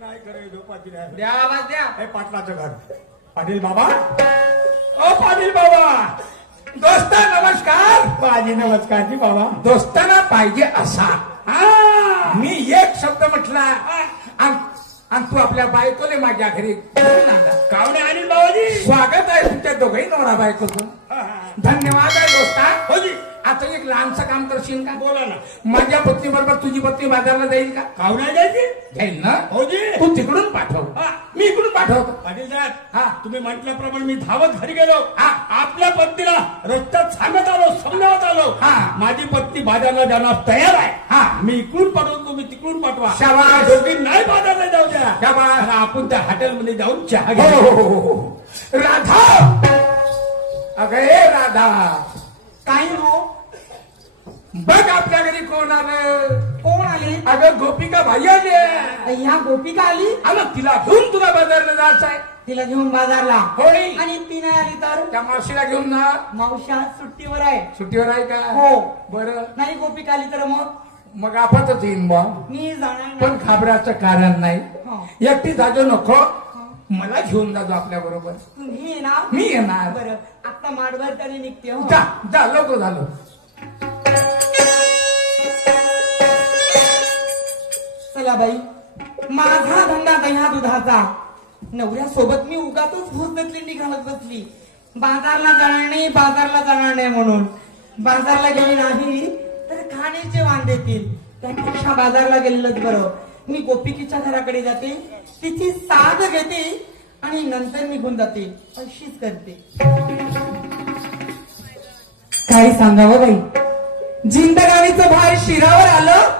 नाही करे झोपाची नाही. द्या आवाज द्या. हे पाटलाचं घर. पाटील बाबा, ओ पाटील बाबा. दोस्त नमस्कार. बाजी नमस्कार जी बाबा. दोस्ताना पाहिजे असा. मी एक शब्द म्हटला आणि तू आपल्या बायकोले माझ्या घरी कावणे आणि बाबाजी स्वागत आहे तुमच्या दोघही नवरा बायकोचं. धन्यवाद आहे दोस्ता. हो जी. आता एक लहानसं काम करशील का? बोला ना. माझ्या पत्नी बरोबर तुझी पत्नी बाजारला जाईल का? कावणे जायची जाईल ना. हो जी. तू तिकडून पाठव, मी इकडून पाठवतो. पाटील साहेब, हा. तुम्ही म्हटल्याप्रमाणे मी धावत घरी गेलो. हा. आपल्या पत्नीला रस्त्यात सांगत आलो, समजावत आलो. हा. माझी पत्नी बाजारला जाण्यास तयार आहे. हा. मी इकडून पाठवतो, तुम्ही तिकडून पाठवा. शाबास. दोघी नाही बाजारला जाऊ द्या. शाबास. आणि आपण त्या हॉटेलमध्ये जाऊन चहा हो, घेऊ. हो, हो, हो. राधा, अगं ए राधा, काय हो? बघ आपल्या घरी कोण आलं. कोण आले? अगं गोपिका भाई आली. ह्या गोपिका आली. मग तिला घेऊन तुला बाजारला जायचं आहे. तिला घेऊन बाजारला. होय. आणि ती नाही आली तर त्या मावशीला घेऊन ना. मावशा सुट्टीवर आहे. सुट्टीवर आहे का? हो. बरं, नाही गोपिका आली तर मग आपतच येईन बा. मी जाणार पण नाही. घाबराचं कारण नाही. हो. एकटी जाजो नको, मला घेऊन जाजो आपल्या बरोबर. तुम्ही येणार? मी येणार. बरं, आता माडभर तरी निघते. हो. जा जा, लवकर झालो. चला बाई, माझा धंदा दह्या दुधाचा. नवऱ्यासोबत मी उगातच भूतली निघालत बसली. बाजारला जाणार नाही, बाजारला जाणार नाही म्हणून. बाजारला गेली नाही तर खाण्याचे वाण देतील. त्यापेक्षा बाजारला गेलेलंच बरं. मी गोपिकीच्या घराकडे जाते, तिची साथ घेते आणि नंतर निघून जाते. अशीच करते. काय सांगावं बाई, जिंदगानीचं भार शिरावर आलं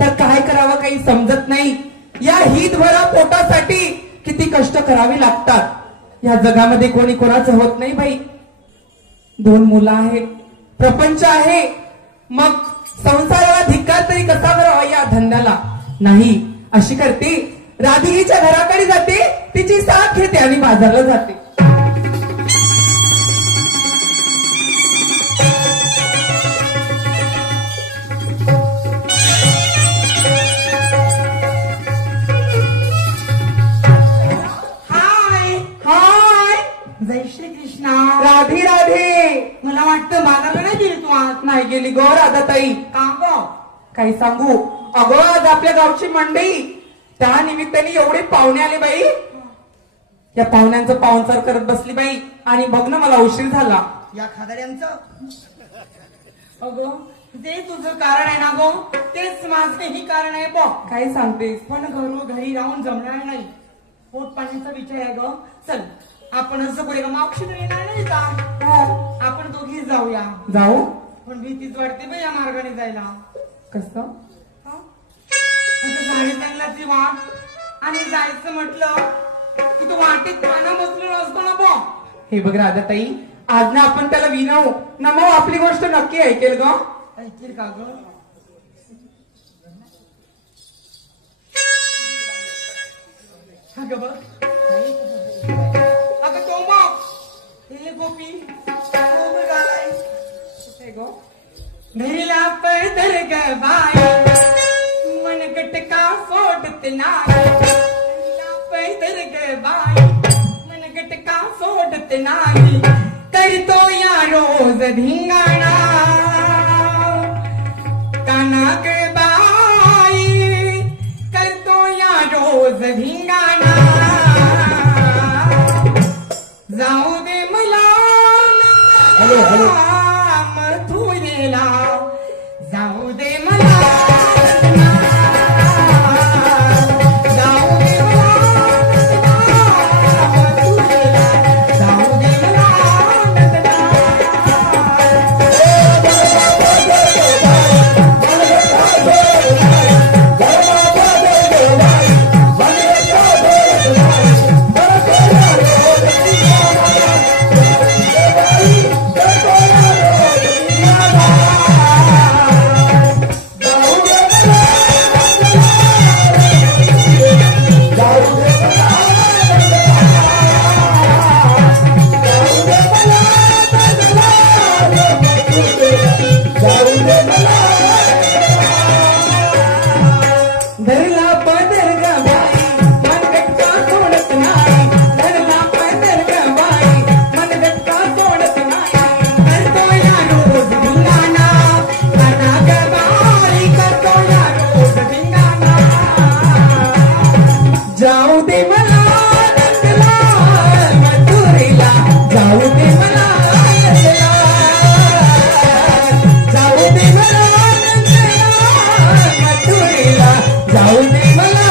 तर काय करावं काही समजत नाही. या हितभरा पोटासाठी किती कष्ट करावे लागतात. या जगामध्ये कोणी कोणाचं होत नाही बाई. 2 मुलं आहेत, प्रपंच आहे, मग संसाराला धिक्कार तरी कसा करावा या धंद्याला. नाही, अशी करते, राधिकेच्या घराकडे जाते, तिची साथ घेते आणि बाजारला जाते. जय श्री कृष्णा. राधे राधे. मला वाटतं बाजारला नाही गेली तू आज. नाही गेली गो राधाताई. का गो? काही सांगू. अगो आज आपल्या गावची मंडई, त्या निमित्ताने एवढे पाहुणे आले बाई. या पाहुण्यांचं पाहुणचार करत बसली बाई. आणि बघ ना, मला उशीर झाला. या खादाड्यांचं अगो जे तुझं कारण आहे ना गो, तेच माझंही कारण आहे. बघ काय सांगतेस, पण घरी राहून जमणार नाही. पोट पाण्याचा विचार आहे ग. चल आपण असं पुढे मावशी येणार नाही का? आपण दोघी जाऊया. जाऊ, पण भीतीच वाटते बाई या मार्गाने जायला. कसं ती वाट आणि जायचं म्हटलं की तू वाटेत पानं बसलो नसतो ना बो. हे बघ राधाताई, आज ना आपण त्याला विनवू ना, मग आपली गोष्ट नक्की ऐकेल ग. ऐकेल का ग? अगं बघ, अगं तो मग हे गोपी घरीला पडतर ग बाई, मन गटका सोडत नाही. पडतर ग बाई, मन गटका सोडत नाही. करतो या रोज धिंगाणा काना ग बाई, करतो या रोज धिंगाणा. जाऊ दे मला मथुरेला, जाऊ दे मला, जाऊ दे मला मथुरेला, जाऊ दे मला. दे मला नंदलाल मथुरेला, जाऊ दे मला नंदलाल, जाऊ दे मला नंदलाल मथुरेला, जाऊ दे मला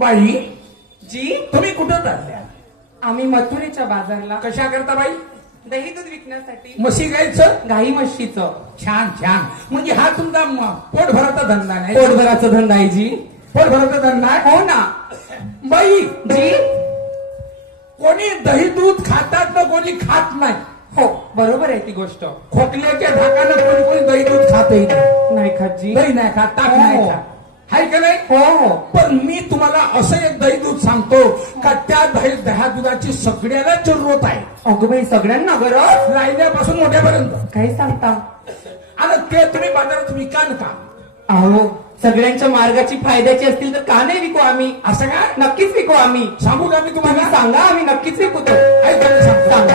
बाई जी तुम्ही कुठं चालल्या? आम्ही मथुरेच्या बाजारला. कशा करता बाई? दही दूध विकण्यासाठी. म्हशी गायचं? गाई म्हशीचं. छान छान. म्हणजे हा तुमचा पोट भराचा धंदा नाही? पोटभराचा धंदा आहे जी. पोट भराचा धंदा आहे? हो ना. बाई जी कोणी दही दूध खातात ना कोणी खात नाही. हो बरोबर आहे ती गोष्ट. खोकल्याच्या धाकानं कोणी कोणी दही दूध खातही नाही खात जी. दही नाही खात, ताक नाही खात, हाय का नाही? हो हो. पण मी तुम्हाला असं एक दही दूध सांगतो का त्या दह्या दुधाची सगळ्याला जरूरत आहे. अगं बाई सगळ्यांना गरज. लायण्यापासून मोठ्यापर्यंत. काही सांगता? आणि ते तुम्ही बाजारात विका का? अहो सगळ्यांच्या मार्गाची फायद्याची असतील तर का नाही विकू आम्ही? असं काय? नक्कीच विकू आम्ही. सांगू का मी तुम्हाला? तुम्ही सांगा आम्ही नक्कीच विकू तो. ऐका सांगतो. सांगा.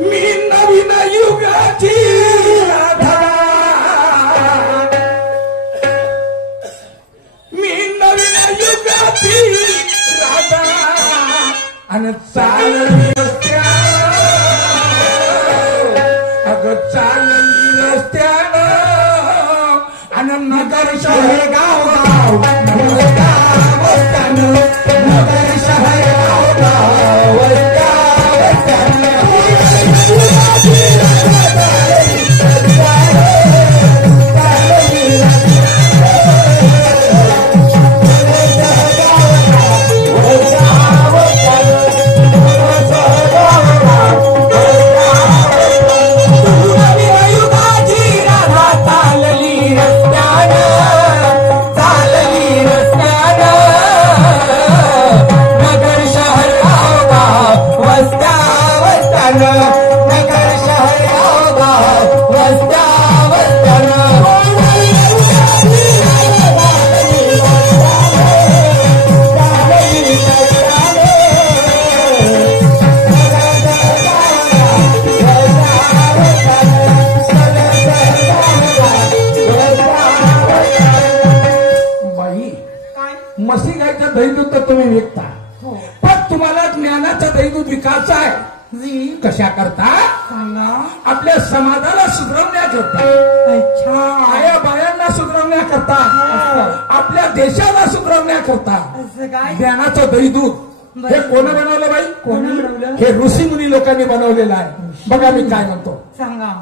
मी नवीन युगाची राधा, मी नवीन युगाची राधा आणि चालली रस्त्यानं, अगं चालली रस्त्यानं आणि नगर शहर गाव गाव गाव रस्त्यानं, नगर शहर गाव गाव रस्त्यानं. म्हशी गायचं दही दूध तर तुम्ही विकता, पण तुम्हाला ज्ञानाचा दही दूध विकायचा आहे. कशा करता? आपल्या समाजाला सुधरवण्याकरता, आया बायांना सुधरवण्याकरता, आपल्या देशाला सुधरवण्याकरता ज्ञानाचं दही दूध हे कोण बनवलं बाई? कोण बनवलं? हे ऋषी मुनी लोकांनी बनवलेलं आहे. बघा मी काय म्हणतो. सांगा.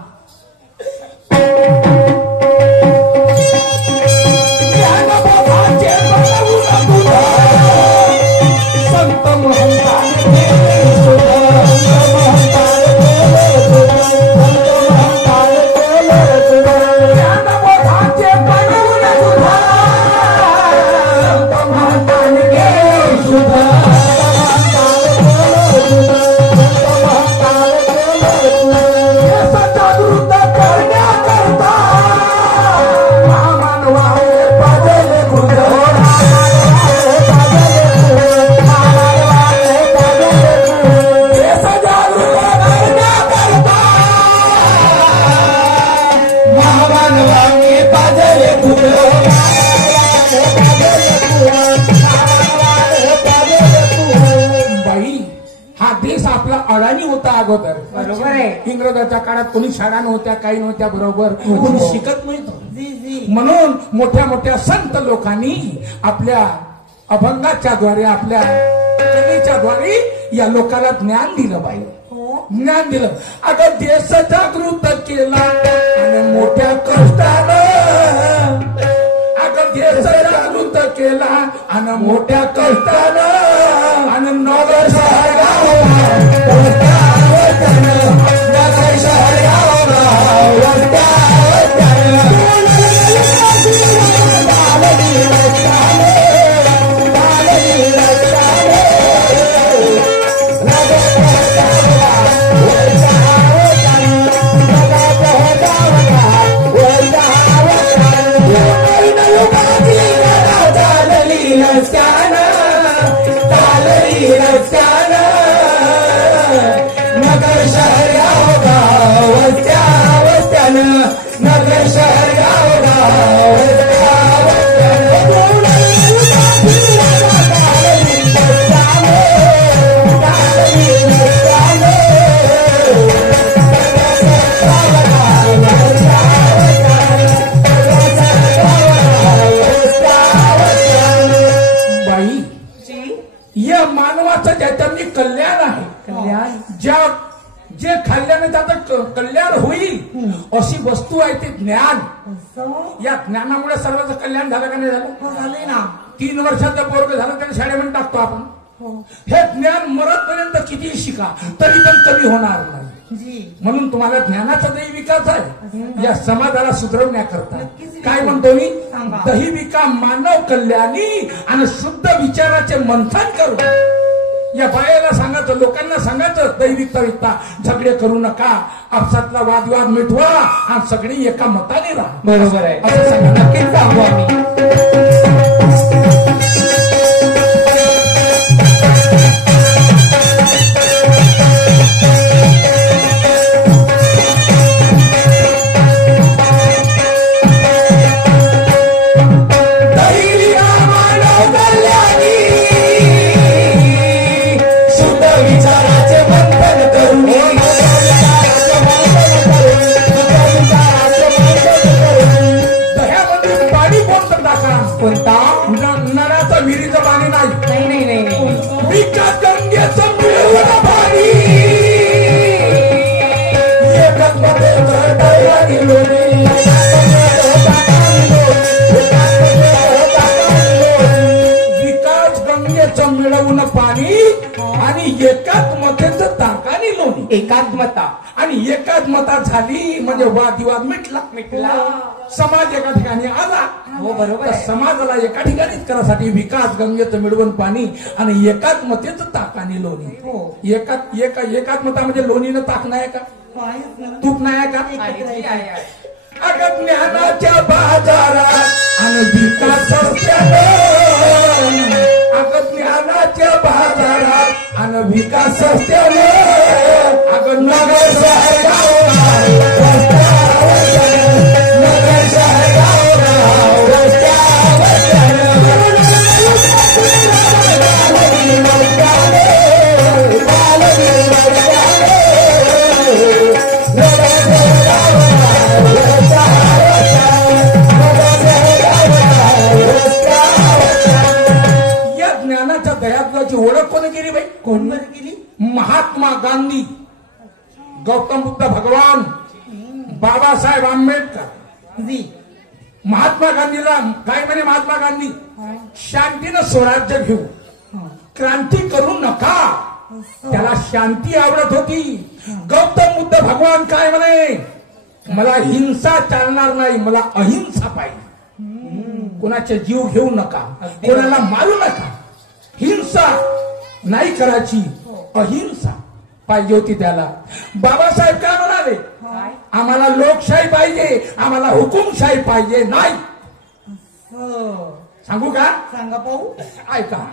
संत अडाणी होता अगोदर. बरोबर आहे. इंग्रजाच्या काळात कोणी शाळा नव्हत्या, काही नव्हत्या, बरोबर कोणी शिकत नव्हतं. म्हणून मोठ्या मोठ्या संत लोकांनी आपल्या अभंगाच्या द्वारे, आपल्या कलेच्या द्वारे या लोकांना ज्ञान दिलं पाहिजे. ज्ञान दिलं. अगं देश जागृत केला आणि मोठ्या केला आणि मोठ्या कष्टानं आणि नगर शहर गाव नगर शहर नगर शहर गाव नगर शहर बाई या मानवाचं ज्याच्यानी कल्याण आहे कल्याण ज्या जे खाल्ल्याने त्याचं कल्याण होईल अशी वस्तू आहे ते ज्ञान. या ज्ञानामुळे सर्वांचं कल्याण झालं का नाही झालं? झाले ना. 3 वर्षाचं पोरग झालं त्याला शाळेमध्ये टाकतो आपण. हे ज्ञान मरतपर्यंत कितीही शिका तरी पण कमी होणार नाही. म्हणून तुम्हाला ज्ञानाचा दही विकास आहे या समाजाला सुधरवण्याकरता. काय म्हणतो मी? दही विका मानव कल्याणी आणि शुद्ध विचाराचे मंथन करू. या बायाला सांगायचं, लोकांना सांगायचं दैविकता विकता झगडे करू नका, आपसातला वादविवाद मिटवा आणि सगळी एका मताने राहा. बरोबर आहे असं सांगा. नक्कीच सांगू आम्ही. नराचं विहिरीचं पाणी नाही. विकास गंगेचं मिळवलं पाणी विकास गंगेचं मिळवून पाणी आणि एकात्मतेचं ताकाने लोणी. एकात्मता आणि एकात्मता झाली म्हणजे वादविवाद मिटला. समाज एका ठिकाणी आला. हो बरोबर. समाजाला एका ठिकाणीच करासाठी विकास गंगेचं मिळवून पाणी आणि एकात्मतेचं ताकाने लोणी. एकात्मता म्हणजे लोणीनं ताक नाही का? तूप नाही का? अगं ज्ञानाच्या बाजारात आणि विकास अगं ज्ञानाच्या बाजारात आणि विकास अगं नगर शहर दयात्वाची ओळख कोणी केली बाई? कोण केली? महात्मा गांधी, गौतम बुद्ध भगवान, बाबासाहेब आंबेडकर. महात्मा गांधीला काय म्हणे? महात्मा गांधी शांतीनं स्वराज्य घेऊ, क्रांती करू नका. त्याला शांती आवडत होती. गौतम बुद्ध भगवान काय म्हणे? मला हिंसा चालणार नाही, मला अहिंसा पाहिजे. कोणाचे जीव घेऊ नका, कोणाला मारू नका, हिंसा नाही करायची, अहिंसा पाहिजे होती त्याला. बाबासाहेब काय म्हणाले? आम्हाला लोकशाही पाहिजे, आम्हाला हुकुमशाही पाहिजे नाही. सांगू का? सांगा पाहू. ऐका.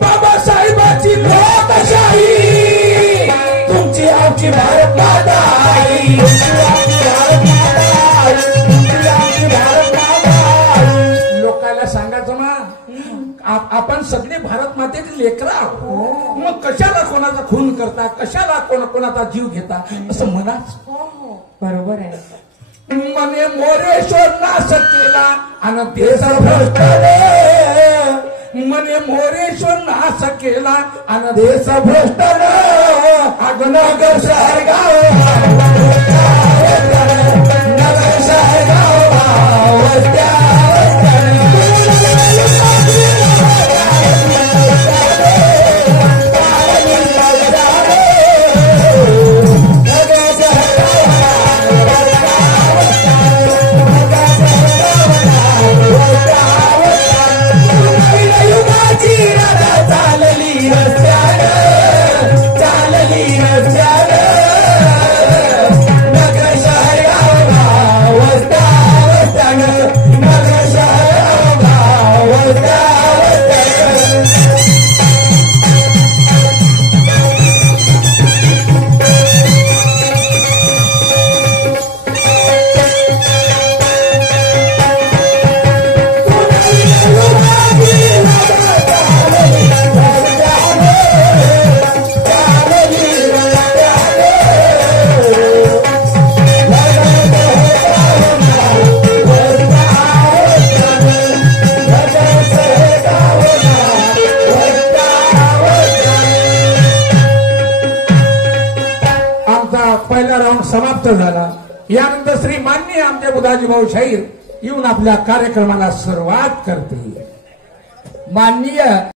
बाबासाहेबांची लोकशाही तुमची आमची भारत माता आई. लोकांना सांगायचं ना आपण सगळे भारत मातेचे लेकरं आहोत. मग कशाला कोणाचा खून करता, कशाला कोणाचा जीव घेता असं म्हणाच. बरोबर आहे. मने मोरेश्वर नाश केला आणि देश भ्रष्ट रे. मने मोरेश्वर नाश केला आणि देश भ्रष्ट रे. नगर शहर गाव नगर शहर गाव वस्त्या पहिला राऊंड समाप्त झाला. यानंतर श्री माननीय आमचे बुधाजी भाऊ शाहीर येऊन आपल्या कार्यक्रमाला सुरुवात करतील. माननीय